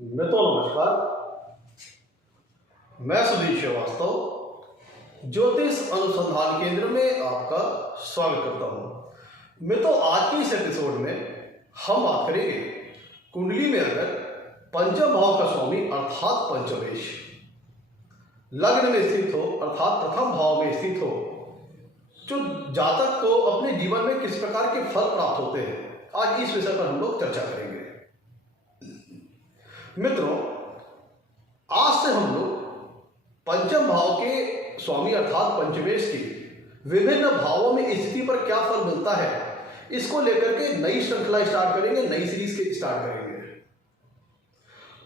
मित्रों नमस्कार, मैं सुधीर श्रीवास्तव ज्योतिष अनुसंधान केंद्र में आपका स्वागत करता हूं। मित्रों, आज के इस एपिसोड में हम बात करेंगे कुंडली में अगर पंचम भाव का स्वामी अर्थात पंचमेश लग्न में स्थित हो अर्थात प्रथम भाव में स्थित हो, जो जातक को अपने जीवन में किस प्रकार के फल प्राप्त होते हैं, आज इस विषय पर हम लोग चर्चा करेंगे। मित्रों, आज से हम लोग पंचम भाव के स्वामी अर्थात पंचमेश की विभिन्न भावों में स्थिति पर क्या फल मिलता है, इसको लेकर के नई श्रृंखला स्टार्ट करेंगे, नई सीरीज के स्टार्ट करेंगे।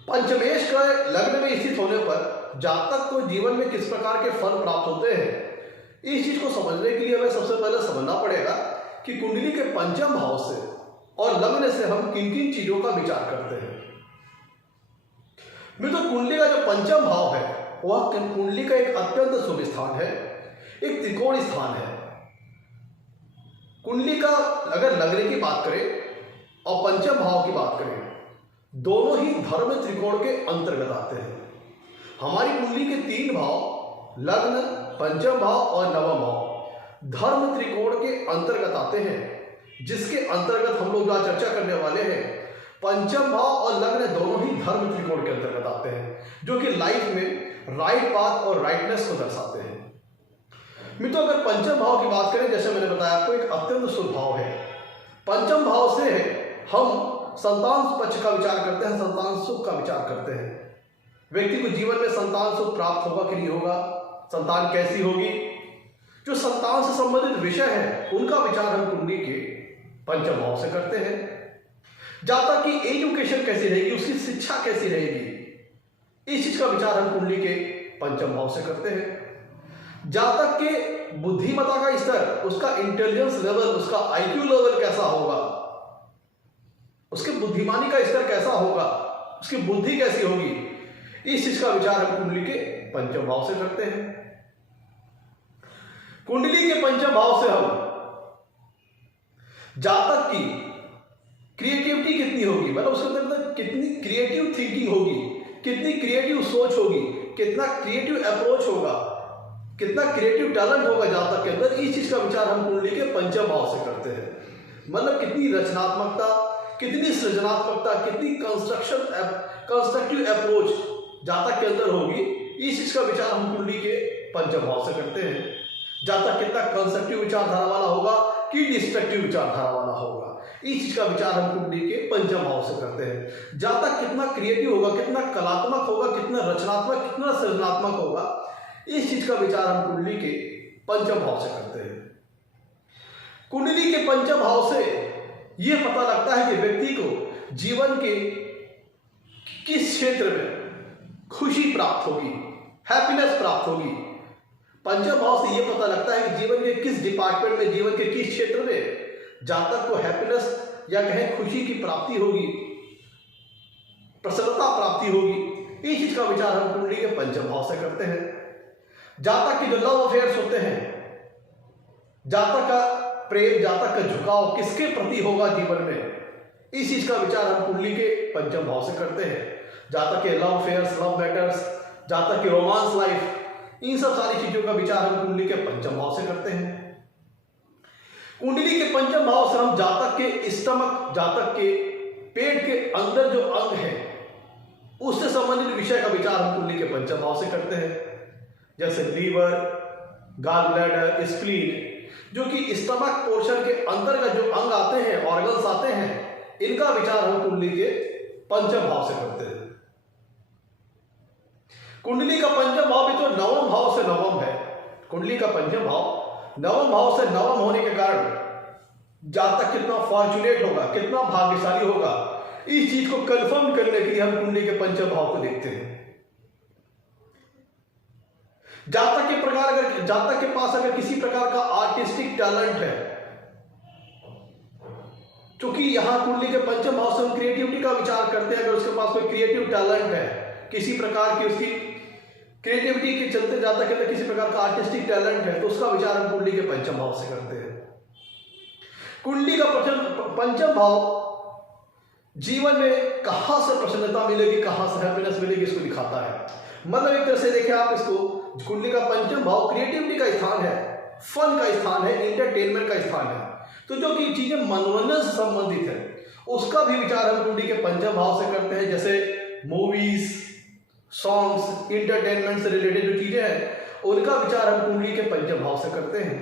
पंचमेश का लग्न में स्थित होने पर जातक को जीवन में किस प्रकार के फल प्राप्त होते हैं, इस चीज को समझने के लिए हमें सबसे पहले समझना पड़ेगा कि कुंडली के पंचम भाव से और लग्न से हम किन किन चीजों का विचार करते हैं। मित्रों, कुंडली का जो पंचम भाव है वह कुंडली का एक अत्यंत शुभ स्थान है, एक त्रिकोण स्थान है। कुंडली का अगर लग्न की बात करें और पंचम भाव की बात करें, दोनों ही धर्म त्रिकोण के अंतर्गत आते हैं। हमारी कुंडली के तीन भाव लग्न, पंचम भाव और नवम भाव धर्म त्रिकोण के अंतर्गत आते हैं, जिसके अंतर्गत हम लोग आज चर्चा करने वाले हैं। पंचम भाव और लग्न दोनों ही धर्म त्रिकोण के अंतर्गत आते हैं, जो कि लाइफ में राइट पाथ और राइटनेस को दर्शाते हैं। मित्रों, अगर पंचम भाव की बात करें, जैसे मैंने बताया आपको, एक अत्यंत शुभ भाव है। पंचम भाव से हम संतान पक्ष का विचार करते हैं, संतान सुख का विचार करते हैं। व्यक्ति को जीवन में संतान सुख प्राप्त होगा कि नहीं होगा, संतान कैसी होगी, जो संतान से संबंधित विषय है उनका विचार हम कुंडली के पंचम भाव से करते हैं। जातक की एजुकेशन कैसी रहेगी, उसकी शिक्षा कैसी रहेगी, इस चीज का विचार हम कुंडली के पंचम भाव से करते हैं। जातक के बुद्धिमत्ता का स्तर, उसका इंटेलिजेंस लेवल, उसका आईक्यू लेवल कैसा होगा, उसके बुद्धिमानी का स्तर कैसा होगा, उसकी बुद्धि कैसी होगी, इस चीज का विचार हम कुंडली के पंचम भाव से करते हैं। कुंडली के पंचम भाव से हम जातक की क्रिएटिविटी कितनी होगी, मतलब उसके अंदर कितनी क्रिएटिव थिंकिंग होगी, कितनी क्रिएटिव सोच होगी, कितना क्रिएटिव अप्रोच होगा, कितना क्रिएटिव टैलेंट होगा जातक के अंदर, इस चीज का विचार हम कुंडली के पंचम भाव से करते हैं। मतलब कितनी रचनात्मकता, कितनी सृजनात्मकता, कितनी कंस्ट्रक्टिव अप्रोच जातक के अंदर होगी, इस चीज का विचार हम कुंडली के पंचम भाव से करते हैं। जातक कितना कंस्ट्रक्टिव विचारधारा वाला होगा कि डिस्ट्रक्टिव विचारधारा वाला होगा, इस चीज का विचार हम कुंडली के पंचम भाव से करते हैं। जातक कितना क्रिएटिव होगा, कितना कलात्मक होगा, कितना रचनात्मक, कितना सृजनात्मक होगा, इस चीज का विचार हम कुंडली के पंचम भाव से करते हैं। कुंडली के पंचम भाव से यह पता लगता है कि व्यक्ति को जीवन के किस क्षेत्र में खुशी प्राप्त होगी, हैप्पीनेस प्राप्त होगी। पंचम भाव से यह पता लगता है कि जीवन के किस डिपार्टमेंट में, जीवन के किस क्षेत्र में जातक को हैप्पीनेस या कहें खुशी की प्राप्ति होगी, प्रसन्नता प्राप्ति होगी। इस चीज का विचार हम कुंडली के पंचम भाव से करते हैं। जातक के जो लव अफेयर्स होते हैं, जातक का प्रेम, जातक का झुकाव किसके प्रति होगा जीवन में, इस चीज का विचार हम कुंडली के पंचम भाव से करते हैं। जातक के लव अफेयर्स, लव मैटर्स, जातक की रोमांस लाइफ, इन सब सारी चीजों का विचार हम कुंडली के पंचम भाव से करते हैं। कुंडली के पंचम भाव से हम जातक के स्टमक, जातक के पेट के अंदर जो अंग है, उससे संबंधित विषय का विचार हम कुंडली के पंचम भाव से करते हैं। जैसे लीवर, गॉल ब्लैडर, स्प्लीन, जो कि स्टमक पोर्शन के अंतर्गत जो अंग आते हैं, ऑर्गन्स आते हैं, इनका विचार हम कुंडली के पंचम भाव से करते हैं। कुंडली का पंचम भाव भी तो नवम भाव से नवम है। कुंडली का पंचम भाव नवम भाव से नवम होने के कारण जातक कितना फॉर्चुनेट होगा, कितना भाग्यशाली होगा, इस चीज को कंफर्म करने के लिए हम कुंडली के पंचम भाव को देखते हैं। जातक के पास अगर किसी प्रकार का आर्टिस्टिक टैलेंट है, क्योंकि यहां कुंडली के पंचम भाव से हम क्रिएटिविटी का विचार करते हैं। अगर उसके पास कोई क्रिएटिव टैलेंट है, किसी प्रकार की उसकी क्रिएटिविटी के चलते जातक के अंदर किसी प्रकार का आर्टिस्टिक टैलेंट है, तो उसका विचार हम कुंडली के पंचम भाव से करते हैं। कुंडली का पंचम भाव जीवन में कहाँ से प्रसन्नता मिलेगी, कहाँ से हैप्पीनेस मिलेगी, इसको दिखाता है। मतलब एक तरह से देखें आप इसको, कुंडली का पंचम भाव क्रिएटिविटी का स्थान है, फन का स्थान है, एंटरटेनमेंट का स्थान है। तो जो कि चीजें मनोरंजन से संबंधित है उसका भी विचार हम कुंडली के पंचम भाव से करते हैं। जैसे मूवीज, सॉन्ग्स, इंटरटेनमेंट से रिलेटेड जो चीजें हैं उनका विचार हम कुंडली के पंचम भाव से करते हैं।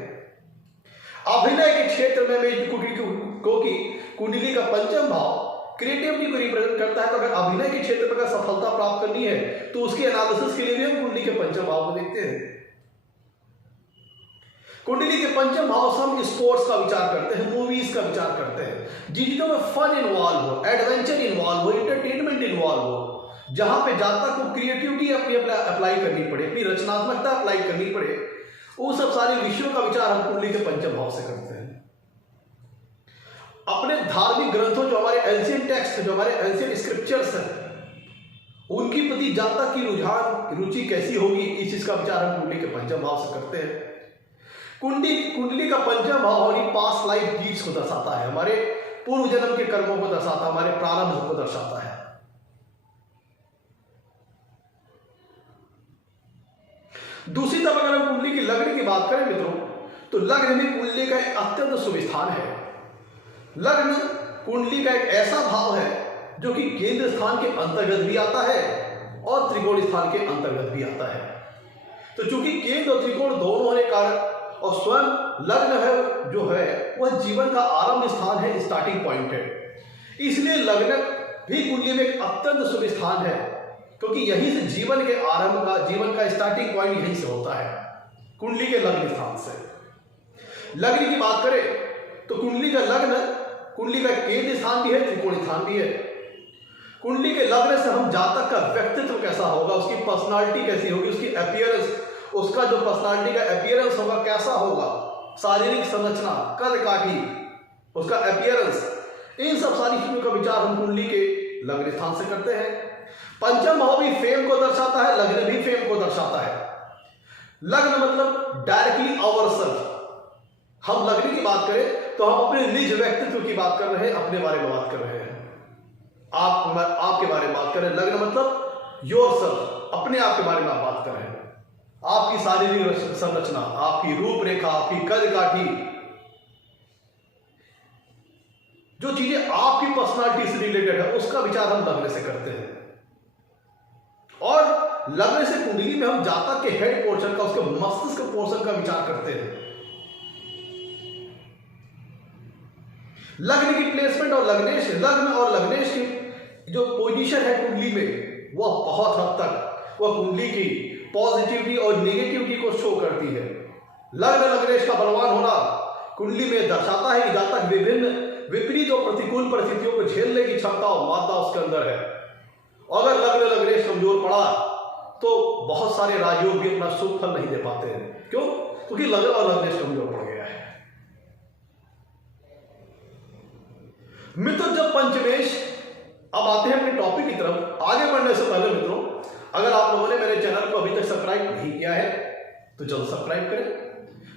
अभिनय के क्षेत्र में क्योंकि कुंडली का पंचम भाव क्रिएटिविटी को रिप्रेजेंट करता है, तो अगर अभिनय के क्षेत्र में अगर सफलता प्राप्त करनी है तो उसके एनालिसिस के लिए भी हम कुंडली के पंचम भाव को देखते हैं। कुंडली के पंचम भाव से हम स्पोर्ट्स का विचार करते हैं, मूवीज का विचार करते हैं, जिन चीजों में फन इन्वॉल्व हो, एडवेंचर इन्वॉल्व हो, एंटरटेनमेंट इन्वॉल्व हो, जहां पे जातक को क्रिएटिविटी अपनी अप्लाई करनी पड़े, अपनी रचनात्मकता अप्लाई करनी पड़े, उन सब सारे विषयों का विचार हम कुंडली के पंचम भाव से करते हैं। अपने धार्मिक ग्रंथों, जो हमारे एंशिएंट टेक्स्ट है, जो हमारे एंशिएंट स्क्रिप्चर्स हैं, उनकी प्रति जातक की रुचि कैसी होगी, इस चीज का विचार हम कुंडली के पंचम भाव से करते हैं। कुंडली का पंचम भाव हमारी पास्ट लाइफ डीड्स को दर्शाता है, हमारे पूर्व जन्म के कर्मों को दर्शाता है, हमारे प्रारंभ को दर्शाता है। दूसरी तरफ अगर हम कुंडली की लग्न की बात करें मित्रों, तो लग्न भी कुंडली का एक अत्यंत शुभ स्थान है। लग्न कुंडली का एक ऐसा भाव है जो कि केंद्र स्थान के अंतर्गत भी आता है और त्रिकोण स्थान के अंतर्गत भी आता है। तो चूंकि केंद्र और त्रिकोण दोनों होने कारण और स्वयं लग्न है जो है वह जीवन का आरंभ स्थान है, स्टार्टिंग पॉइंट है, इसलिए लग्न भी कुंडली में एक अत्यंत शुभ स्थान है, क्योंकि यहीं से जीवन के आरंभ का, जीवन का स्टार्टिंग पॉइंट यहीं से होता है, कुंडली के लग्न स्थान से। लग्न की बात करें तो कुंडली का लग्न कुंडली का केंद्र स्थान भी है, त्रिकोण स्थान भी है। कुंडली के लग्न से हम जातक का व्यक्तित्व कैसा होगा, उसकी पर्सनालिटी कैसी होगी, उसकी अपीयरेंस, उसका जो पर्सनालिटी का अपीयरेंस होगा कैसा होगा, शारीरिक संरचना, कद काठी, उसका अपीयरेंस, इन सब सारी चीजों का विचार हम कुंडली के लग्न स्थान से करते हैं। पंचम भाव भी फेम को दर्शाता है, लग्न भी फेम को दर्शाता है। लग्न मतलब डायरेक्टली अवरसेल्फ। हम लग्न की बात करें तो हम अपने निज व्यक्तित्व की बात कर रहे हैं, अपने बारे में बात कर रहे हैं, आपके बारे में बात कर रहे हैं। लग्न मतलब योरसेल्फ, अपने आप के बारे में आप बात कर रहे हैं, आपकी शारीरिक संरचना, आपकी रूपरेखा, आपकी कद काठी, जो चीजें आपकी पर्सनालिटी से रिलेटेड है उसका विचार हम लग्न से करते हैं। और लग्न से कुंडली में हम जातक के हेड पोर्शन का, उसके मस्तिष्क पोर्शन का विचार करते हैं। लग्न की प्लेसमेंट और लग्न और लग्नेश की जो पोजीशन है कुंडली में, वह बहुत हद तक वह कुंडली की पॉजिटिविटी और नेगेटिविटी को शो करती है। लग्न लग्नेश का बलवान होना कुंडली में दर्शाता है कि जातक विभिन्न विपरीत और प्रतिकूल परिस्थितियों को झेलने की क्षमता और मात्रा उसके अंदर है। अगर लग्न लग्नेश कमजोर पड़ा तो बहुत सारे राजयोग भी अपना शुभ फल नहीं दे पाते हैं। क्यों? क्योंकि लग्न और लग्नेश कमजोर पड़ गया है। मित्र, जब पंचमेश, अब आते हैं अपने टॉपिक की तरफ। आगे बढ़ने से पहले मित्रों, अगर आप लोगों ने मेरे चैनल को अभी तक सब्सक्राइब नहीं किया है तो जल्द सब्सक्राइब करें,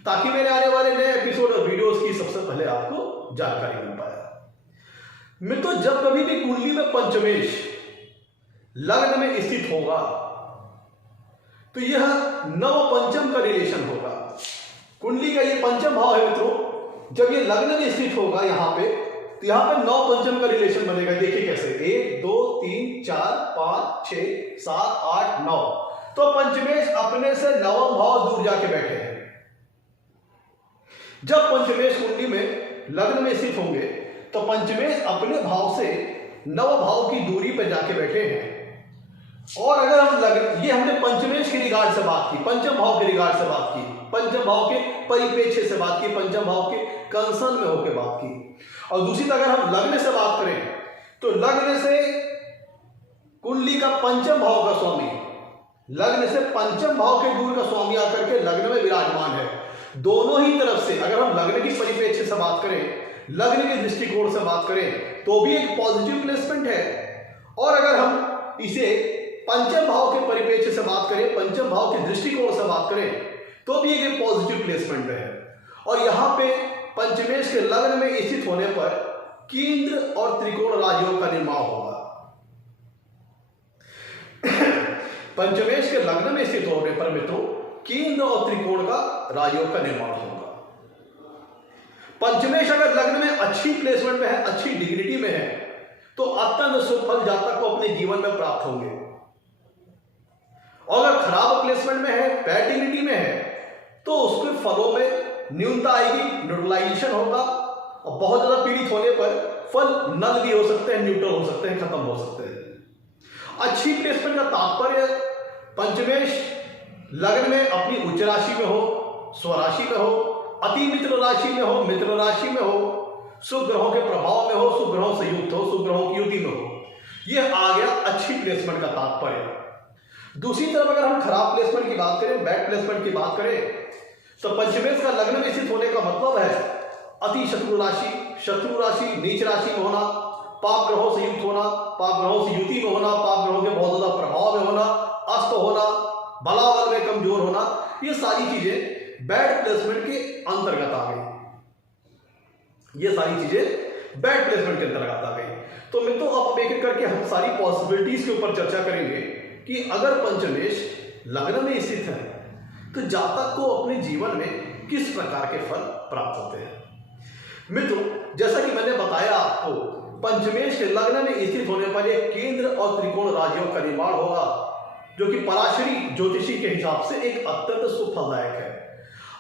ताकि मेरे आने वाले नए एपिसोड और वीडियोस की सबसे पहले आपको जानकारी मिल पाए। मित्रों, जब कभी भी कुंडली में पंचमेश लग्न में स्थित होगा तो यह नव पंचम का रिलेशन होगा। कुंडली का ये पंचम भाव है मित्रों, जब ये लग्न में स्थित होगा यहां पे, तो यहां पे नौ पंचम का रिलेशन बनेगा। देखिए कैसे, 1 2 3 4 5 6 7 8 9। तो पंचमेश अपने से नवम भाव दूर जाके बैठे हैं। जब पंचमेश कुंडली में लग्न में स्थित होंगे तो पंचमेश अपने भाव से नव भाव की दूरी पर जाके बैठे हैं। और अगर हम ये हमने पंचमेश के रिगार्ड से बात की, पंचम भाव के रिगार्ड से बात की, पंचम भाव के परिप्रेक्ष्य से बात की, पंचम भाव के कंसर्न में होकर बात की। और दूसरी तरफ अगर हम लग्न से बात करें तो लग्न से कुंडली का पंचम भाव का स्वामी, लग्न से पंचम भाव के दूर का स्वामी आकर के लग्न में विराजमान है। दोनों ही तरफ से अगर हम लग्न की परिप्रेक्ष्य से बात करें, लग्न के दृष्टिकोण से बात करें तो भी एक पॉजिटिव प्लेसमेंट है। और अगर हम इसे पंचम भाव के परिप्रेक्ष्य से बात करें, पंचम भाव के दृष्टिकोण से बात करें तो भी एक पॉजिटिव प्लेसमेंट है। और यहां पे पंचमेश के लग्न में स्थित होने पर केंद्र और त्रिकोण राजयोग का निर्माण होगा। पंचमेश के लग्न में स्थित होने पर मित्रों केंद्र और त्रिकोण का राजयोग का निर्माण होगा। पंचमेश अगर लग्न में अच्छी प्लेसमेंट में है, अच्छी डिग्निटी में है, तो अत्यंत शुभ फल जातक को अपने जीवन में प्राप्त होंगे। और अगर खराब प्लेसमेंट में है, बैड डिग्निटी में है, तो उसके फलों में न्यूनता आएगी, न्यूट्रलाइजेशन होगा और बहुत ज्यादा पीड़ित होने पर फल नल भी हो सकते हैं, न्यूट्रल हो सकते हैं, खत्म हो सकते हैं। अच्छी प्लेसमेंट का तात्पर्य पंचमेश लग्न में अपनी उच्च राशि में हो, स्वराशि में हो, अति मित्र राशि में हो, मित्र राशि में हो, शुभ ग्रहों के प्रभाव में हो, शुभ ग्रहों से युक्त हो, शुभ ग्रहों की युति में हो। यह आ गया अच्छी प्लेसमेंट का तात्पर्य। दूसरी तरफ अगर हम खराब प्लेसमेंट की बात करें, बैड प्लेसमेंट की बात करें, तो पंचमेश का लग्न में स्थित होने का मतलब है अति शत्रु राशि, नीच राशि में होना, पाप ग्रहों से युक्त होना, पाप ग्रहों से युति में होना, पाप ग्रहों के बहुत ज्यादा प्रभाव में होना, अस्त होना, बलाबल में कमजोर होना, ये सारी चीजें बैड प्लेसमेंट के अंतर्गत आ गई। ये सारी चीजें बैड प्लेसमेंट के अंतर्गत आ गई। तो मित्रों अब एक एक करके हम सारी पॉसिबिलिटीज के ऊपर चर्चा करेंगे कि अगर पंचमेश लग्न में स्थित है तो जातक को अपने जीवन में किस प्रकार के फल प्राप्त होते हैं। मित्रों जैसा कि मैंने बताया आपको, पंचमेश के लग्न में स्थित होने पर एक केंद्र और त्रिकोण राजयोग का निर्माण होगा, जो कि पराशरी ज्योतिषी के हिसाब से एक अत्यंत शुभ फलदायक है।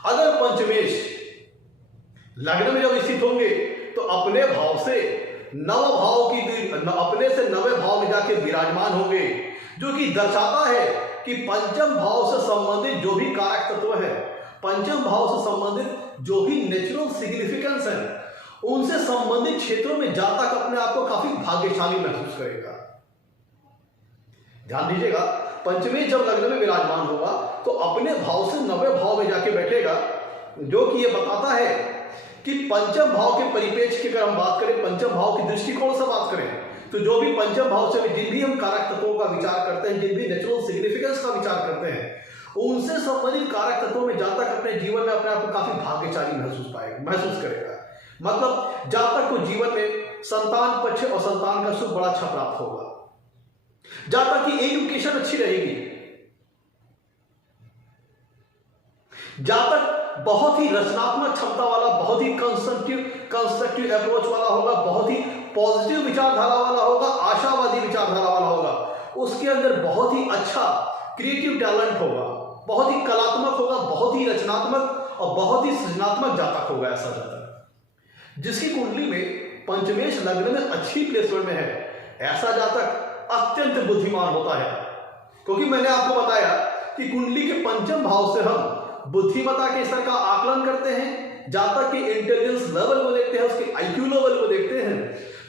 अगर पंचमेश लग्न में जब स्थित होंगे तो अपने भाव से नव भाव की अपने से नवे भाव में जाके विराजमान होंगे, जो कि दर्शाता है कि पंचम भाव से संबंधित जो भी कारक तत्व है, पंचम भाव से संबंधित जो भी नेचुरल सिग्निफिकेंस है, उनसे संबंधित क्षेत्रों में जातक अपने आप को काफी भाग्यशाली महसूस करेगा। ध्यान दीजिएगा, पंचमेश जब लग्न में विराजमान होगा तो अपने भाव से नवे भाव में जाके बैठेगा, जो कि यह बताता है कि पंचम भाव के परिपेक्ष की अगर हम बात करें, पंचम भाव की दृष्टिकोण से बात करें, तो जो भी पंचम भाव से जिन भी हम कारक तत्वों का विचार करते हैं, जिन भी नेचुरल सिग्निफिकेंस का विचार करते हैं, उनसे संबंधित कारक तत्वों में जातक अपने जीवन में अपने आप को काफी भाग्यशाली महसूस करेगा। मतलब जातक को जीवन में संतान पक्ष और संतान का सुख बड़ा अच्छा प्राप्त होगा। जातक की एजुकेशन अच्छी रहेगी। जातक बहुत ही रचनात्मक क्षमता वाला, बहुत ही कंस्ट्रक्टिव अप्रोच वाला होगा, बहुत ही पॉजिटिव विचारधारा वाला होगा, आशावादी विचारधारा वाला होगा। उसके अंदर बहुत ही अच्छा क्रिएटिव टैलेंट होगा, बहुत ही कलात्मक होगा, बहुत ही रचनात्मक और बहुत ही सृजनात्मक जातक होगा। ऐसा जातक जिसकी कुंडली में पंचमेश लग्न में अच्छी प्लेसमेंट में है, ऐसा जातक अत्यंत बुद्धिमान होता है। क्योंकि मैंने आपको बताया कि कुंडली के पंचम भाव से हम बुद्धिमत्ता के स्तर का आकलन करते हैं, जातक के इंटेलिजेंस लेवल को देखते हैं, उसके आईक्यू लेवल को देखते हैं।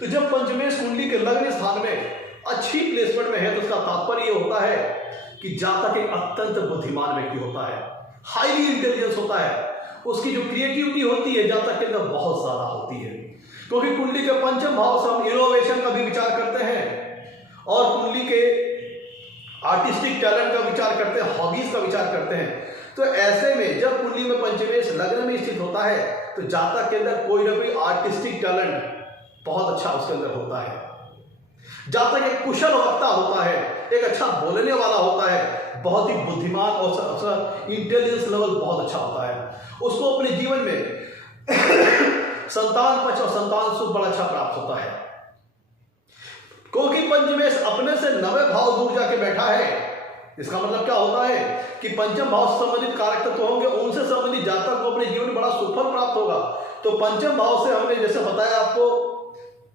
तो जब पंचमेश कुंडली के लग्न स्थान में अच्छी प्लेसमेंट में है तो उसका तात्पर्य यह होता है कि जातक एक अत्यंत बुद्धिमान व्यक्ति होता है, हाईली इंटेलिजेंस होता है। उसकी जो क्रिएटिविटी होती है जातक के अंदर बहुत ज्यादा होती है, क्योंकि कुंडली के पंचम भाव से हम इनोवेशन का भी विचार करते हैं और कुंडली के आर्टिस्टिक टैलेंट का विचार करते हैं, हॉबीज का विचार करते हैं। तो ऐसे में जब कुंडली में पंचमेश लग्न में स्थित होता है तो जातक के अंदर कोई ना कोई आर्टिस्टिक टैलेंट बहुत अच्छा उसके अंदर होता है। जातक एक कुशल वक्ता होता है, एक अच्छा बोलने वाला होता है, बहुत ही बुद्धिमान और इंटेलिजेंस लेवल बहुत अच्छा होता है। उसको अपने जीवन में संतान पक्ष और संतान सुख बड़ा अच्छा प्राप्त होता है, क्योंकि पंचमेश अपने से नवे भाव दूर जाके बैठा है। इसका मतलब क्या होता है कि पंचम भाव से संबंधित कारक तत्व होंगे, उनसे संबंधित जातक को अपने जीवन में बड़ा सुफल प्राप्त होगा। तो पंचम भाव से हमने जैसे बताया आपको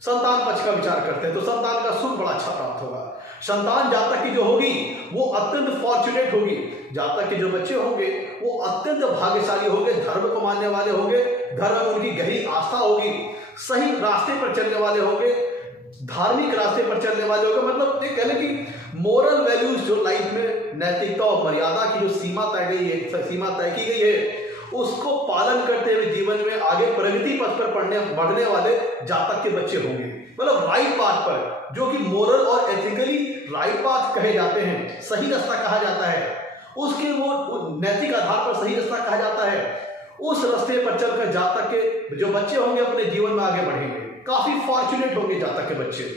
संतान पक्ष का विचार करते हैं, तो संतान का सुख बड़ा अच्छा प्राप्त होगा। संतान जातक की जो होगी वो अत्यंत फॉर्चुनेट होगी। जातक के जो बच्चे होंगे वो अत्यंत भाग्यशाली होंगे, धर्म को मानने वाले होंगे, धर्म में उनकी गहरी आस्था होगी, सही रास्ते पर चलने वाले होंगे, धार्मिक रास्ते पर चलने वाले होंगे। मतलब ये कहने की मोरल वैल्यूज जो लाइफ में नैतिकता और मर्यादा की जो सीमा तय की गई है उसको पालन करते हुए जीवन में आगे प्रगति पथ पर बढ़ने वाले जातक के बच्चे होंगे। मतलब राइट पाथ पर, जो कि मोरल और एथिकली राइट पाथ कहे जाते हैं, सही रास्ता कहा जाता है, उसके वो नैतिक आधार पर सही रास्ता कहा जाता है। उस रास्ते पर चलकर जातक के जो बच्चे होंगे अपने जीवन में आगे बढ़ेंगे। काफी फॉर्चुनेट होंगे जातक के बच्चे।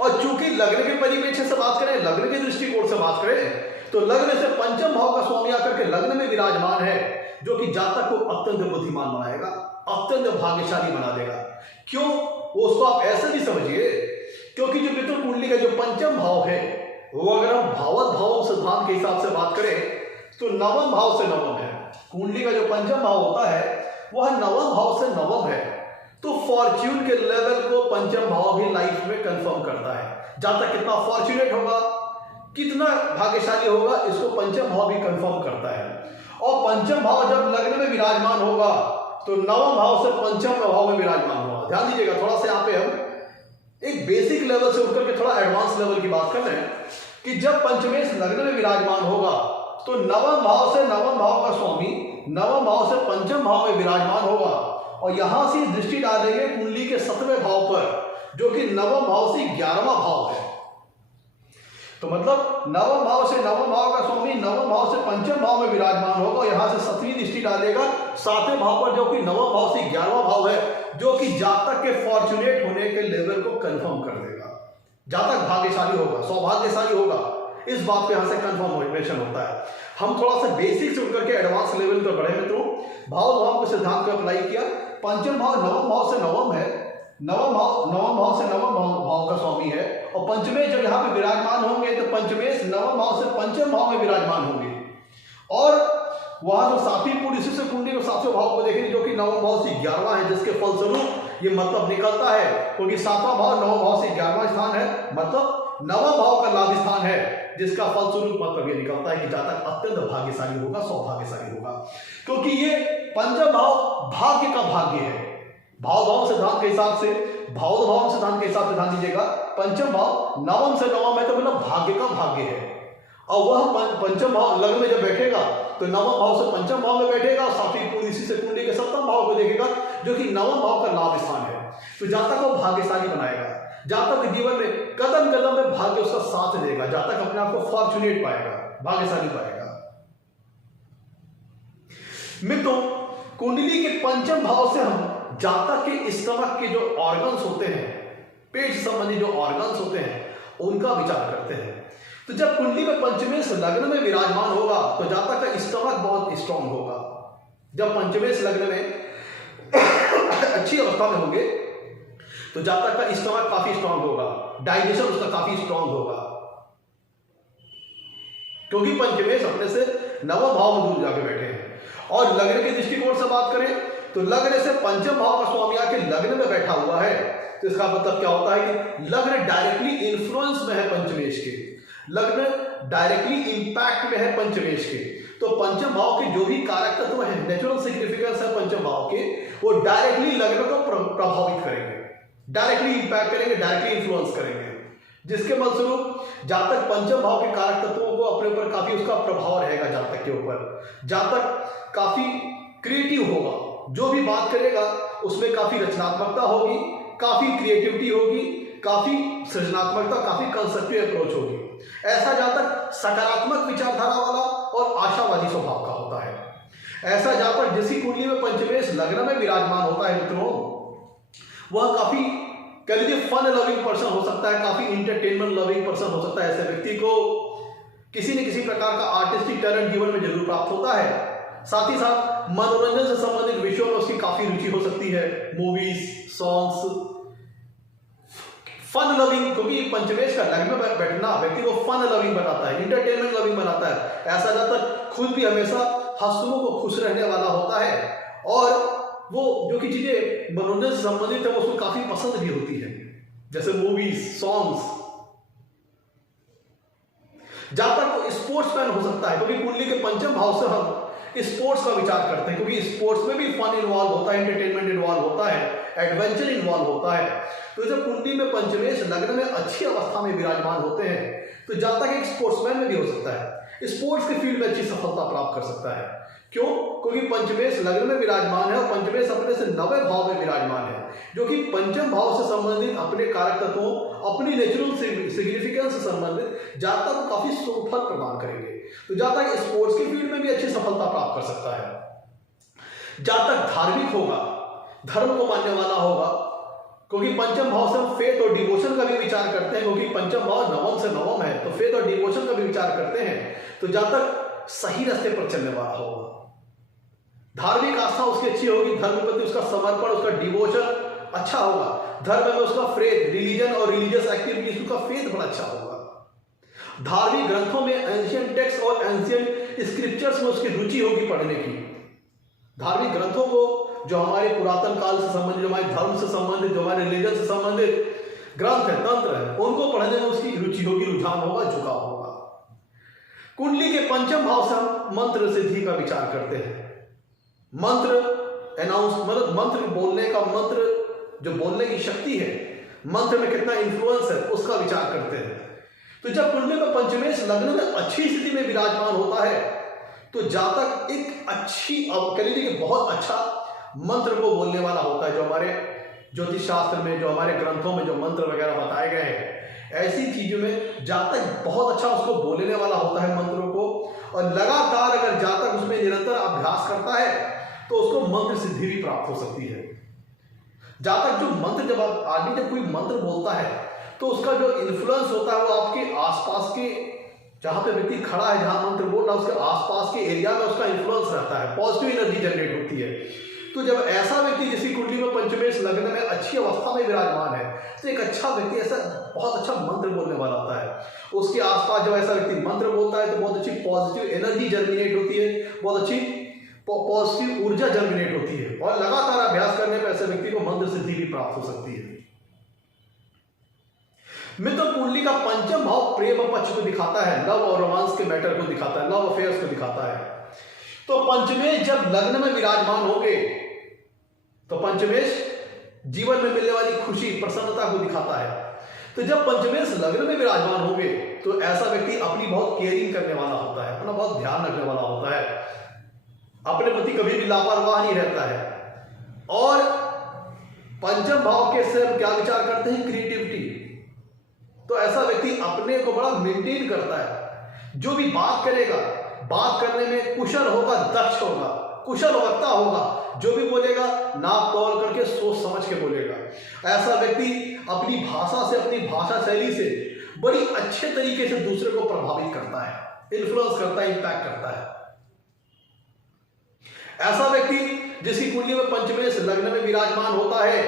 और चूंकि लग्न के परिप्रेक्ष्य से बात करें, लग्न के दृष्टिकोण से बात करें, तो लग्न से पंचम भाव का स्वामी आकर के लग्न में विराजमान है, जो कि जातक को अत्यंत बुद्धिमान बनाएगा, अत्यंत भाग्यशाली बना देगा। क्यों? वो उसको आप ऐसे भी समझिए, क्योंकि जो मिथुन कुंडली का जो पंचम भाव है, वो अगर हम भावत भाव सिद्धांत के हिसाब से बात करें तो नवम भाव से नवम है। कुंडली का जो पंचम भाव होता है वह नवम भाव से नवम है। तो फॉर्च्यून के लेवल को पंचम भाव भी लाइफ में कंफर्म करता है। जातक कितना फॉर्चुनेट होगा, कितना भाग्यशाली होगा, इसको पंचम भाव भी कंफर्म करता है। और पंचम भाव जब लग्न में विराजमान होगा तो नवम भाव से पंचम भाव में विराजमान होगा। ध्यान दीजिएगा, थोड़ा सा यहाँ पे हम एक बेसिक लेवल से उठकर के थोड़ा एडवांस लेवल की बात कर रहे हैं कि जब पंचमेश लग्न में विराजमान होगा तो नवम भाव से नवम भाव का स्वामी नवम भाव से पंचम भाव में विराजमान होगा और यहां से दृष्टि डालेंगे कुंडली के 7वें भाव पर, जो कि नवम भाव से 11वां भाव है। तो मतलब नवम भाव से नवम भाव का स्वामी नवम भाव से पंचम भाव में विराजमान होगा, यहां से 7वीं दृष्टि डालेगा 7वें भाव पर, जो कि नवम भाव से 11वां भाव है, जो कि जातक के फॉर्चुनेट होने के लेवल को कंफर्म कर देगा। जातक भाग्यशाली होगा, सौभाग्यशाली होगा, इस बात पे यहां से कंफर्मेशन होता है। हम थोड़ा सा बेसिक से उठकर के एडवांस लेवल पर बढ़े मित्रों। भाव के सिद्धांत को अप्लाई किया। पंचम भाव नवम भाव से नवम है, नवम भाव से नवम भाव का स्वामी है, और पंचमेश जब यहाँ पे विराजमान होंगे तो पंचमेश नवम भाव से पंचम भाव में विराजमान होंगे। और वहां जो 7वीं पूर्ण से कुंडली में 7वें भाव को देखेंगे, जो कि नवम भाव से 11वां है, जिसके फलस्वरूप ये मतलब निकलता है, क्योंकि 7वां भाव नवम भाव से 11वां स्थान है, मतलब नवम भाव का लाभ स्थान है, जिसका फलस्वरूप मतलब ये निकलता है कि जातक अत्यंत भाग्यशाली होगा, सौभाग्यशाली होगा, क्योंकि ये पंचम भाव भाग्य का भाग्य है। भाव सिद्धांत के हिसाब से, भाव सिद्धांत के हिसाब से ध्यान दीजिएगा, पंचम भाव नवम से नवम है तो मतलब भाग्य का भाग्य है। और वह पंचम भाव लग्न में जब बैठेगा तो नवम भाव से पंचम भाव में बैठेगा और 7वीं पूर्ण से कुंडली के 7वें भाव को देखेगा, जो कि नवम भाव का लाभ स्थान है। तो जातक को भाग्यशाली बनाएगा, जातक के जीवन में कदम कदम में भाग्य उसका साथ देगा, जातक अपने आप को फॉर्चुनेट पाएगा, भाग्यशाली पाएगा। मित्रों, कुंडली के पंचम भाव से हम जातक के स्टमक के जो ऑर्गन्स होते हैं, पेट से संबंधित जो ऑर्गन्स होते हैं, उनका विचार करते हैं। तो जब कुंडली में पंचमेश लग्न में विराजमान होगा तो जातक का स्टमक बहुत स्ट्रांग होगा। जब पंचमेश लग्न में अच्छी अवस्था में होंगे तो जातक का स्टमक काफी स्ट्रांग होगा, डाइजेशन उसका काफी स्ट्रांग होगा, क्योंकि पंचमेश अपने से नवम भाव में दूर जाके बैठे हैं। और लग्न के दृष्टिकोण से बात करें तो लग्न से पंचम भाव का स्वामी आके लग्न में बैठा हुआ है, तो इसका मतलब क्या होता है कि लग्न डायरेक्टली इन्फ्लुएंस में है पंचमेश के, लग्न डायरेक्टली इंपैक्ट में है पंचमेश के। तो पंचम भाव के जो भी कारक तत्व है, नेचुरल सिग्निफिकेंस है पंचम भाव के, वो डायरेक्टली लग्न को प्रभावित करेंगे, डायरेक्टली इंपैक्ट करेंगे, डायरेक्टली इन्फ्लुएंस करेंगे, जिसके फलस्वरूप जातक पंचम भाव के कारक तत्वों को अपने ऊपर काफी उसका प्रभाव रहेगा जातक के ऊपर। जातक काफी क्रिएटिव होगा, जो भी बात करेगा उसमें काफी रचनात्मकता होगी, काफी क्रिएटिविटी होगी, काफी सृजनात्मकता, काफी कंस्ट्रक्टिव अप्रोच होगी। ऐसा जातक सकारात्मक विचारधारा वाला और आशावादी स्वभाव का होता है। ऐसा जातक जिसकी कुंडली में पंचमेश लग्न में विराजमान होता है मित्रों, वह काफी कह लीजिए फन लविंग पर्सन हो सकता है, काफी इंटरटेनमेंट लविंग पर्सन हो सकता है। ऐसे व्यक्ति को किसी न किसी प्रकार का आर्टिस्टिक टैलेंट जीवन में जरूर प्राप्त होता है। साथ ही साथ मनोरंजन से संबंधित विषयों में उसकी काफी रुचि हो सकती है, मूवीज, सॉन्ग्स, फन लविंग, क्योंकि पंचमेश का लग्न में बैठना व्यक्ति को फन लविंग बनाता है, इंटरटेनमेंट लविंग बनाता है। ऐसा जातक खुद भी हमेशा हंसमुख को खुश रहने वाला होता है और वो जो की चीजें मनोरंजन से संबंधित है वो उसको काफी पसंद भी होती है, जैसे मूवीज, सॉन्ग्स। जातक को स्पोर्ट्समैन हो सकता है, क्योंकि कुंडली के पंचम भाव से हम स्पोर्ट्स का विचार करते हैं, क्योंकि स्पोर्ट्स में भी फन इन्वॉल्व होता है, एंटरटेनमेंट इन्वॉल्व होता है, एडवेंचर इन्वॉल्व होता है। तो जब कुंडली में पंचमेश लग्न में अच्छी अवस्था में विराजमान होते हैं तो जातक एक स्पोर्ट्समैन में भी हो सकता है, स्पोर्ट्स के फील्ड में अच्छी सफलता प्राप्त कर सकता है। क्यों? क्योंकि पंचमेश लग्न में विराजमान है और पंचमेश अपने से 9वें भाव में विराजमान है, जो कि पंचम भाव से संबंधित अपने कारक तत्वों, अपनी नेचुरल सिग्निफिकेंस से संबंधित जातक को काफी शुभ फल प्रदान करेंगे। तो जातक स्पोर्ट्स के फील्ड में भी अच्छी सफलता प्राप्त कर सकता है। जातक धार्मिक होगा, धर्म को मानने वाला होगा, क्योंकि पंचम भाव से हम फेथ और डिवोशन का भी विचार करते हैं, क्योंकि पंचम भाव नवम से नवम है, तो फेथ और डिवोशन का भी विचार करते हैं। तो जहां तक सही रास्ते पर चलने वाला होगा, धार्मिक आस्था उसकी अच्छी होगी, धर्म के प्रति उसका समर्पण, उसका डिवोशन अच्छा होगा, धर्म में उसका फेथ, रिलीजन और रिलीजियस एक्टिविटीज, उसका फेथ बड़ा अच्छा होगा। धार्मिक ग्रंथों में, एंशियंट टेक्स्ट और एंशियंट स्क्रिप्चर्स में उसकी रुचि होगी पढ़ने की। धार्मिक ग्रंथों को, जो हमारे पुरातन काल से संबंधित, जो हमारे धर्म से संबंधित, जो हमारे रिलीजन से संबंधित ग्रंथ है, तंत्र है, उनको पढ़ने में उसकी रुचि होगी, रुझान होगा, झुकाव होगा। कुंडली के पंचम भाव से हम मंत्र सिद्धि का विचार करते हैं। मंत्र अनाउंस, मतलब मंत्र बोलने का, मंत्र जो बोलने की शक्ति है, मंत्र में कितना इन्फ्लुएंस है, उसका विचार करते हैं। तो जब कुंडली में पंचमेश लग्न में अच्छी स्थिति में विराजमान होता है, तो जातक एक अच्छी, अब कह लीजिए कि बहुत अच्छा मंत्र को बोलने वाला होता है। जो हमारे ज्योतिष शास्त्र में, जो हमारे ग्रंथों में जो मंत्र वगैरह बताए गए हैं, ऐसी चीजों में जातक बहुत अच्छा उसको बोलने वाला होता है मंत्रों को। और लगातार अगर जातक उसमें निरंतर अभ्यास करता है तो उसको मंत्र सिद्धि भी प्राप्त हो सकती है। जातक जो मंत्र, जब आदमी जब कोई मंत्र बोलता है तो उसका जो इन्फ्लुएंस होता है वो आपके आसपास के, जहां पे व्यक्ति खड़ा है, जहां मंत्र बोल रहा है, उसके आसपास के एरिया में उसका इन्फ्लुएंस रहता है, पॉजिटिव एनर्जी जनरेट होती है। तो जब ऐसा व्यक्ति जिसकी कुंडली में पंचमेश लग्न में अच्छी अवस्था में विराजमान है, तो एक अच्छा व्यक्ति ऐसा बहुत अच्छा मंत्र बोलने वाला होता है। उसके आसपास जब ऐसा व्यक्ति मंत्र बोलता है तो बहुत अच्छी पॉजिटिव एनर्जी जर्मिनेट होती है, बहुत अच्छी पॉजिटिव ऊर्जा जर्मिनेट होती है, और लगातार अभ्यास करने पर ऐसे व्यक्ति को मंत्र सिद्धि भी प्राप्त हो सकती है। मित्र, कुंडली का पंचम भाव प्रेम पक्ष को दिखाता है, लव और रोमांस के मैटर को दिखाता है, लव अफेयर्स को दिखाता है। तो पंचमेश जब लग्न में विराजमान होंगे तो पंचमेश जीवन में मिलने वाली खुशी, प्रसन्नता को दिखाता है। तो जब पंचमेश लग्न में विराजमान होंगे तो ऐसा व्यक्ति अपनी बहुत केयरिंग करने वाला होता है, अपना बहुत ध्यान रखने वाला होता है, अपने प्रति कभी भी लापरवाह नहीं रहता है। और पंचम भाव के से हम क्या विचार करते हैं? क्रिएटिविटी। तो ऐसा व्यक्ति अपने को बड़ा मेंटेन करता है, जो भी बात करेगा, बात करने में कुशल होगा, दक्ष होगा, कुशल वक्ता होगा, जो भी बोलेगा नाप तोल करके सोच समझ के बोलेगा। ऐसा व्यक्ति अपनी भाषा से, अपनी भाषा शैली से बड़ी अच्छे तरीके से दूसरे को प्रभावित करता है, इन्फ्लुएंस करता है, इंपैक्ट करता है। ऐसा व्यक्ति जिसकी कुंडली में पंचमेश लग्न में विराजमान होता है,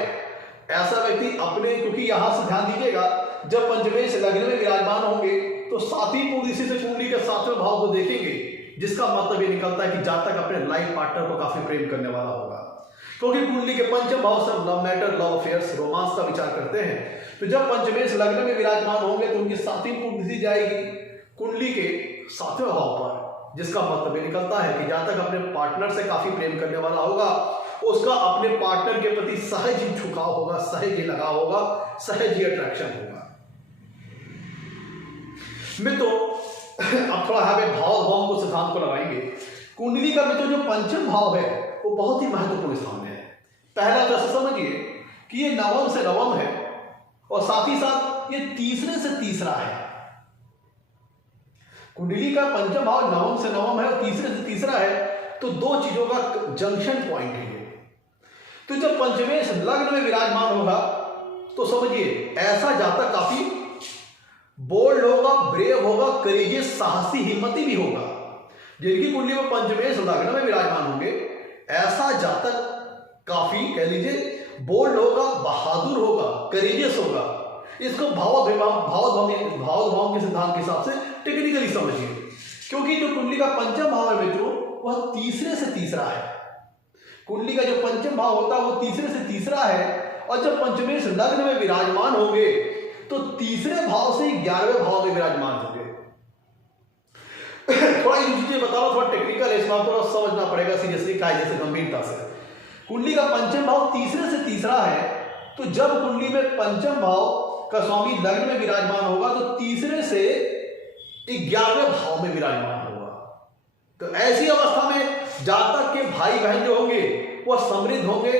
ऐसा व्यक्ति अपने, क्योंकि यहां से ध्यान दीजिएगा, जब पंचमेश लग्न में विराजमान होंगे तो सातवीं पोजीशन से कुंडली के सातवें भाव को देखेंगे, जिसका मतलब ये निकलता है कि जातक अपने लाइफ पार्टनर को काफी प्रेम करने वाला होगा, क्योंकि कुंडली के पंचम भाव से love matter, love affairs, romance का विचार करते हैं। तो जब पंचमेश लग्न में विराजमान होंगे तो उनकी सातवीं पोजीशन जाएगी कुंडली के सातवें भाव पर, जिसका मतलब ये निकलता है कि जातक अपने पार्टनर से काफी प्रेम करने वाला होगा, उसका अपने पार्टनर के प्रति सहज ही झुकाव होगा, सहज ही लगाव होगा, सहज ही अट्रैक्शन होगा। मित्रों, अब थोड़ा हमें भाव भाव को सिद्धांत को लगाएंगे। कुंडली का मित्रों जो पंचम भाव है वो बहुत ही महत्वपूर्ण स्थान है। पहला दृश्य समझिए कि ये नवम से नवम है और साथ ही साथ ये तीसरे से तीसरा है। कुंडली का पंचम भाव नवम से नवम है और तीसरे से तीसरा है, तो दो चीजों का जंक्शन पॉइंट है। तो जब पंचमेश लग्न में विराजमान होगा तो समझिए ऐसा जातक काफी बोल्ड होगा, ब्रेव होगा, करेजियस, साहसी, हिम्मती भी होगा। जिनकी कुंडली में पंचमेश लग्न में विराजमान होंगे, ऐसा जातक काफी, कह लीजिए, बोल्ड होगा, बहादुर होगा, करेजियस होगा। इसको भाव के सिद्धांत के हिसाब से टेक्निकली समझिए, क्योंकि जो कुंडली का पंचम भाव है मित्रों वह तीसरे से तीसरा है। कुंडली का जो पंचम भाव होता है वो तीसरे से तीसरा है, और जब पंचमेश लग्न में विराजमान होंगे तो तीसरे भाव से 11वें भाव में विराजमान होंगे। थोड़ा ये चीजें बता रहा हूं, थोड़ा टेक्निकल है, इसमें थोड़ा समझना पड़ेगा सीरियसली, क्या जैसे गंभीरता से। कुंडली का पंचम भाव तीसरे से तीसरा है, तो जब कुंडली में पंचम भाव का स्वामी लग्न में विराजमान होगा तो तीसरे से 11वें भाव में विराजमान होगा। तो ऐसी अवस्था में जातक के भाई बहन जो होंगे वह समृद्ध होंगे,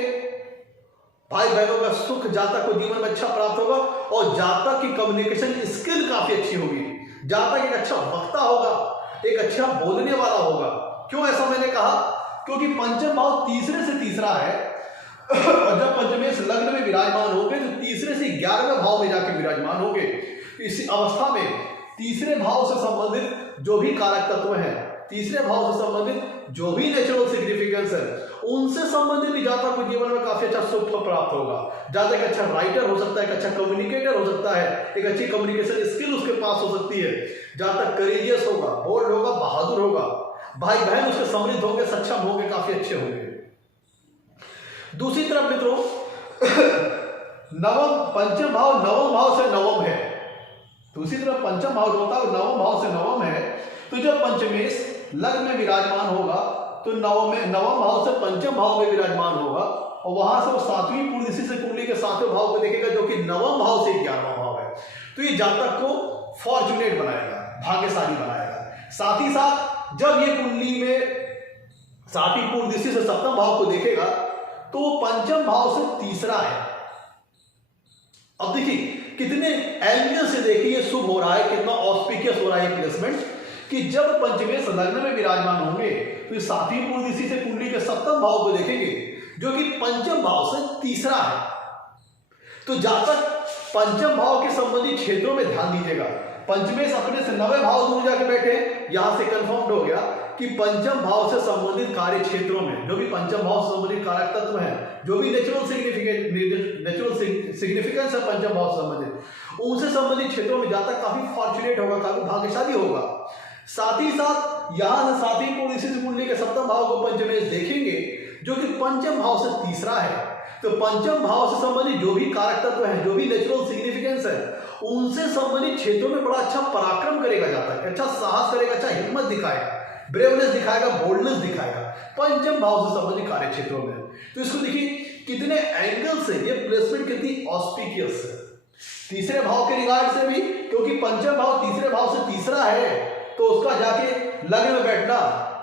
भाई बहनों का सुख जातक को जीवन में अच्छा प्राप्त होगा, और जातक की कम्युनिकेशन स्किल काफी अच्छी होगी। जातक एक अच्छा वक्ता होगा, एक अच्छा बोलने वाला होगा। क्यों ऐसा मैंने कहा? क्योंकि पंचम भाव तीसरे से तीसरा है, और जब पंचमेश लग्न में विराजमान होंगे तो तीसरे से 11वें भाव में जाके विराजमान होंगे। इस अवस्था में तीसरे भाव से संबंधित जो भी कारक तत्व हैं, तीसरे भाव से संबंधित जो भी नेचुरल सिग्निफिकेंस है, उनसे संबंधित भी जातक को जीवन में काफी अच्छा सुख प्राप्त होगा। जातक एक अच्छा राइटर हो सकता है, एक अच्छा कम्युनिकेटर हो सकता है, एक अच्छी कम्युनिकेशन स्किल उसके पास हो सकती है। जातक करेजियस होगा, बोल्ड होगा, बहादुर होगा, भाई बहन उसके समृद्ध होंगे, सक्षम होंगे, काफी अच्छे होंगे। दूसरी तरफ मित्रों पंचम भाव नवम भाव से नवम है। दूसरी तरफ पंचम भाव जो होता है नवम भाव से नवम है। तो जब पंचमेश लग्न में विराजमान होगा तो नवम भाव से पंचम भाव में विराजमान होगा और वहां से वो 7वीं पूर्ण दिशा से कुंडली के 7वें भाव को देखेगा जो कि नवम भाव से 11वां भाव है। तो ये जातक को फॉर्चुनेट बनाएगा, भाग्यशाली बनाएगा। साथ ही साथ जब ये कुंडली में 7वीं पूर्ण दिशा से 7वें भाव को देखेगा तो वो पंचम भाव से तीसरा है। अब देखिए कितने एंगल से देखिए शुभ हो रहा है, कितना ऑस्पिशियस हो रहा है प्लेसमेंट कि जब पंचमेश लग्न में विराजमान होंगे तो 7वीं पूर्ण दिशा से कुंडली के 7वें भाव को देखेंगे जो कि पंचम भाव से तीसरा है। तो जातक पंचम भाव के संबंधित क्षेत्रों में ध्यान दीजिएगा। पंचमेश अपने से 9वें भाव दूर जाके बैठे, यहां से कंफर्म हो गया कि पंचम भाव से संबंधित कार्य क्षेत्रों में जो भी पंचम भाव से संबंधित कारक तत्व हैं, जो भी नेचुरल सिग्निफिकेंस है पंचम भाव से संबंधित, उनसे संबंधित क्षेत्रों में जातक काफी फॉर्चुनेट होगा, काफी भाग्यशाली होगा। साथ ही साथ यहां से 7वीं पूर्ण दिशा से कुंडली के 7वें भाव को पंचमेश देखेंगे जो कि पंचम भाव से तीसरा है। तो पंचम भाव से संबंधित जो भी कारक तत्व हैं, जो भी नेचुरल सिग्निफिकेंस है, उनसे संबंधित क्षेत्रों में बड़ा अच्छा पराक्रम करेगा जातक, अच्छा साहस करेगा, अच्छा हिम्मत दिखाएगा, ब्रेवनेस दिखाएगा, बोल्डनेस दिखाएगा पंचम भाव से संबंधित कार्य क्षेत्रों में। तो इसको देखिए कितने एंगल से ये प्लेसमेंट कितनी ऑस्पिशियस है। तीसरे भाव के रिगार्ड से भी, क्योंकि पंचम भाव तीसरे भाव से तीसरा है तो उसका जाके लग्न में बैठना,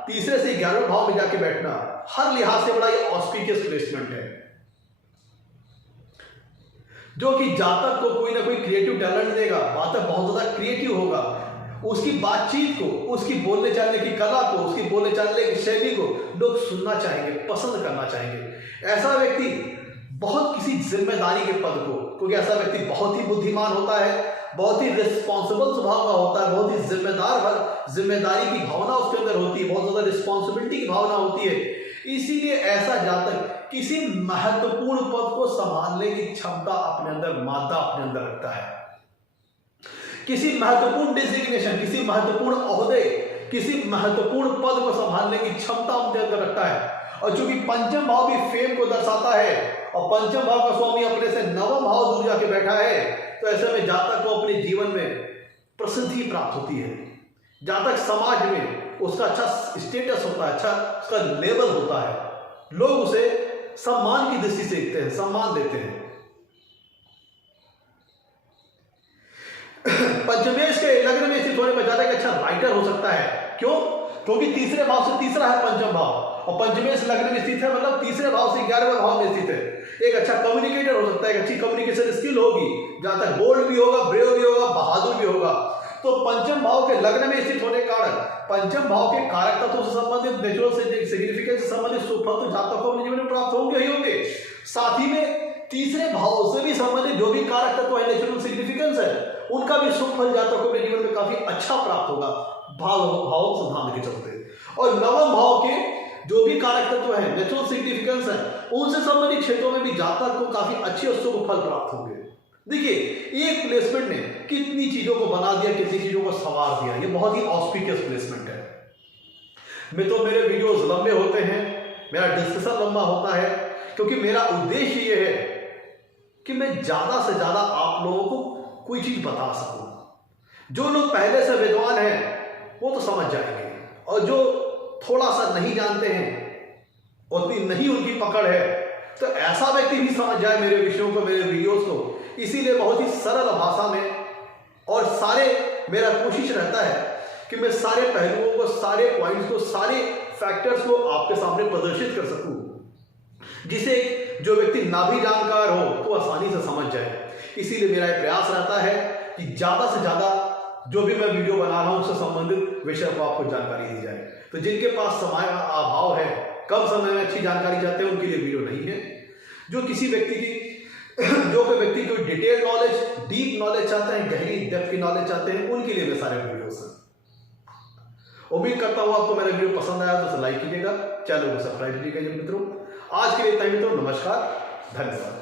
तीसरे से 11वें भाव में जाके बैठना, हर लिहाज से बड़ा ये ऑस्पिशियस प्लेसमेंट है जो कि जातक को कोई ना कोई क्रिएटिव टैलेंट देगा। जातक बहुत ज्यादा क्रिएटिव होगा, उसकी बातचीत को, उसकी बोलने चालने की कला को, उसकी बोलने चालने की शैली को लोग सुनना चाहेंगे, पसंद करना चाहेंगे। ऐसा व्यक्ति बहुत किसी जिम्मेदारी के पद को, क्योंकि ऐसा व्यक्ति बहुत ही बुद्धिमान होता है, बहुत ही रिस्पॉन्सिबल स्वभाव का होता है, बहुत ही जिम्मेदारी की भावना उसके अंदर होती है, बहुत ज्यादा रिस्पॉन्सिबिलिटी की भावना होती है। इसीलिए ऐसा जातक किसी महत्वपूर्ण पद को संभालने की क्षमता अपने अंदर, मादा अपने अंदर रखता है। किसी महत्वपूर्ण डिजिग्नेशन, किसी महत्वपूर्ण ओहदे, किसी महत्वपूर्ण पद को संभालने की क्षमता अपने अंदर रखता है। और चूंकि पंचम भाव भी फेम को दर्शाता है और पंचम भाव का स्वामी अपने से 9वां भाव दूर जाके बैठा है, तो ऐसे में जातक को अपने जीवन में प्रसिद्धि प्राप्त होती है। जातक समाज में उसका अच्छा स्टेटस होता है, अच्छा उसका लेवल होता है, लोग उसे सम्मान की दृष्टि से देखते हैं, सम्मान देते हैं। पंचमेश के लग्न में स्थित होने पर जातक अच्छा राइटर हो सकता है। क्यों? क्योंकि तीसरे भाव से तीसरा है पंचम भाव और पंचमेश लग्न में स्थित है, मतलब तीसरे भाव से 11वें भाव में स्थित है। एक अच्छा कम्युनिकेटर हो सकता है, एक अच्छी कम्युनिकेशन स्किल होगी, जातक बोल्ड भी होगा, ब्रेव भी होगा, बहादुर भी होगा। तो पंचम भाव के लग्न में स्थित होने के कारण पंचम भाव के कारक तत्वों से संबंधित, नेचुरल सिग्निफिकेंस से संबंधित सुफल तो जातक को अपने जीवन में प्राप्त होंगे ही होंगे। साथ ही में तीसरे भाव से भी संबंधित जो भी कारक तत्व है, नेचुरल सिग्निफिकेंस है, उनका भी सुफल जातक को अपने जीवन में काफी अच्छा प्राप्त होगा भाव सिद्धांत के चलते। और 9वें भाव के जो भी कारक तत्व है, नेचुरल सिग्निफिकेंस है, उनसे संबंधित क्षेत्रों में भी जातक को काफी अच्छे और शुभ फल प्राप्त होंगे। देखिए एक प्लेसमेंट ने कितनी चीजों को बना दिया, कितनी चीजों को संवार दिया। ये बहुत ही ऑस्पिशियस प्लेसमेंट है। मित्रों मेरे वीडियोस लंबे होते हैं, मेरा डिस्कशन लंबा होता है, क्योंकि मेरा उद्देश्य ये है कि मैं ज्यादा से ज्यादा आप लोगों को कोई चीज बता सकूं। जो लोग पहले से विद्वान हैं वो तो समझ जाएंगे, और जो थोड़ा सा नहीं जानते हैं, उतनी नहीं उनकी पकड़ है, तो ऐसा व्यक्ति भी समझ जाए मेरे विषयों को, मेरे वीडियोस को। इसीलिए बहुत ही सरल भाषा में और मेरा कोशिश रहता है कि मैं सारे पहलुओं को, सारे पॉइंट्स को, सारे फैक्टर्स को आपके सामने प्रदर्शित कर सकूं, जिसे जो व्यक्ति ना भी जानकार हो तो आसानी से समझ जाए। इसीलिए मेरा प्रयास रहता है कि ज्यादा से ज्यादा जो भी मैं वीडियो बना रहा हूं उससे संबंधित विषय को आपको जानकारी दी जाए। तो जिनके पास समय का अभाव है, कम समय में अच्छी जानकारी चाहते हैं, उनके लिए वीडियो नहीं है। जो किसी व्यक्ति की जो कोई व्यक्ति कोई डिटेल नॉलेज, डीप नॉलेज चाहते हैं, गहरी डेप्थ की नॉलेज चाहते हैं, उनके लिए मैं सारे वीडियोस हैं। उम्मीद करता हूं आपको मेरा वीडियो पसंद आया तो उसे लाइक कीजिएगा, चैनल को सब्सक्राइब कीजिएगा मित्रों। आज के लिए इतना ही मित्रों, नमस्कार, धन्यवाद।